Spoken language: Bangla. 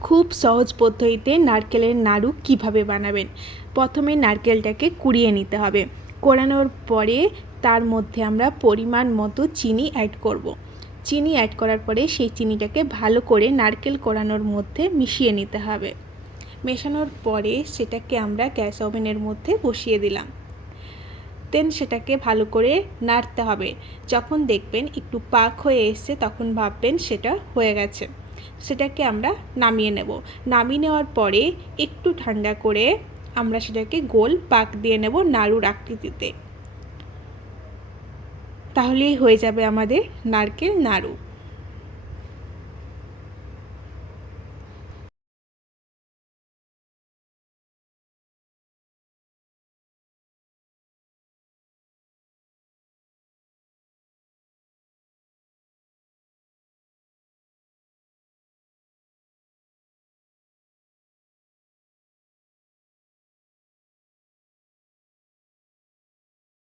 খুব সহজ পদ্ধতিতে নারকেলের নাড়ু কিভাবে বানাবেন। প্রথমে নারকেলটাকে কুড়িয়ে নিতে হবে। কোড়ানোর পরে তার মধ্যে আমরা পরিমাণ মতো চিনি অ্যাড করব। চিনি অ্যাড করার পরে সেই চিনিটাকে ভালো করে নারকেল কোড়ানোর মধ্যে মিশিয়ে নিতে হবে। মেশানোর পরে সেটাকে আমরা গ্যাস ওভেনের মধ্যে বসিয়ে দিলাম। দেন সেটাকে ভালো করে নাড়তে হবে। যখন দেখবেন একটু পাক হয়ে এসছে তখন ভাববেন সেটা হয়ে গেছে। সেটাকে আমরা নামিয়ে নেব। নামিয়ে নেওয়ার পরে একটু ঠান্ডা করে আমরা সেটাকে গোল পাক দিয়ে নেব নাড়ুর আকৃতিতে। তাহলেই হয়ে যাবে আমাদের নারকেল নাড়ু।